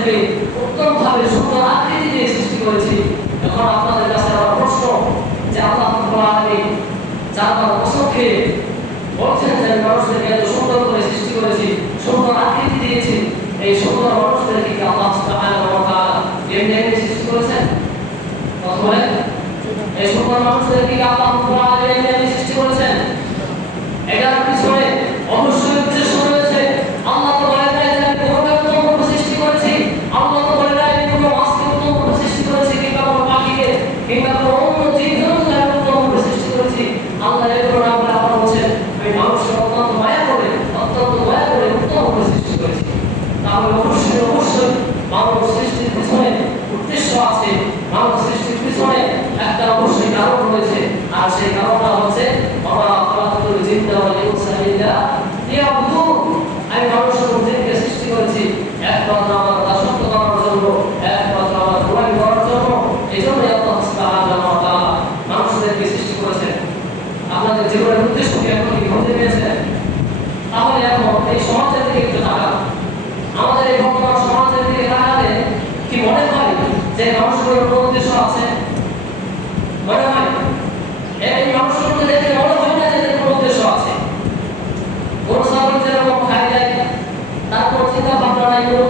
আমাদেরকে উত্তমভাবে সুন্দর আকৃতি দিয়ে সৃষ্টি করেছি। এখন আপনাদের কাছে আমার প্রশ্ন যে আল্লাহ কোরআনে যার অসংখ্যে বলছেন যে মানুষদেরকে এত সুন্দর করে সৃষ্টি করেছি, সুন্দর আকৃতি দিয়েছি, এই সুন্দর মানুষদেরকে কি আল্লাহ সৃষ্টি করেছেন? প্রথমে এই সুন্দর মানুষদেরকে আল্লাহ সৃষ্টি করেছেন? এটার পিছনে অবশ্যই বলা হচ্ছে আমার আল্লাহুল জিন্দা ওয়াল ইনসা ইল্লা লিয়াবুদুন আমি মানুষ ও জিনকে সৃষ্টি করেছি। একমাত্র আমার দাসত্ব করার জন্য, একমাত্র আমার গোলামি করার জন্য। এজন্য আল্লাহ সুবহানাহু ওয়া তাআলা মানুষদেরকে সৃষ্টি করেছেন। আপনাদের জীবনের উদ্দেশ্য কি এখন কি বুঝতে পেরেছেন? তাহলে এখন এই সমাজের দিকে একটু তাকান। আমাদের এই বর্তমান সমাজের দিকে তাকালে কি মনে হয় যে মানুষের উদ্দেশ্য algo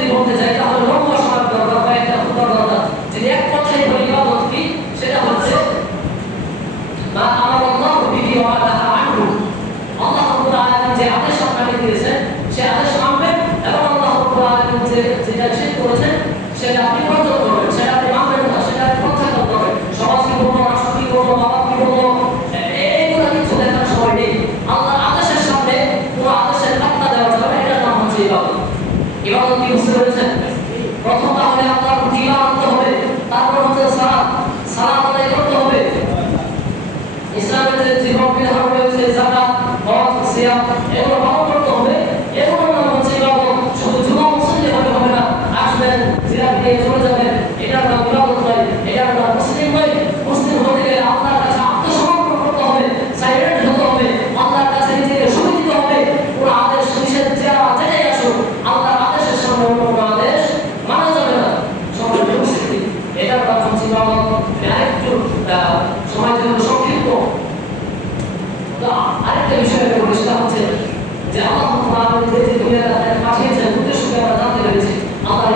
যদি বলতে চাই তাহলে লম্বা সময় দরকার হয় একটা বিষয় বলব সেটা হচ্ছে যে আল্লাহ দুনিয়াতে আপনাকে পাঠিয়েছেন, উদ্দেশ্য আমরা জানতে পেরেছি। আমরা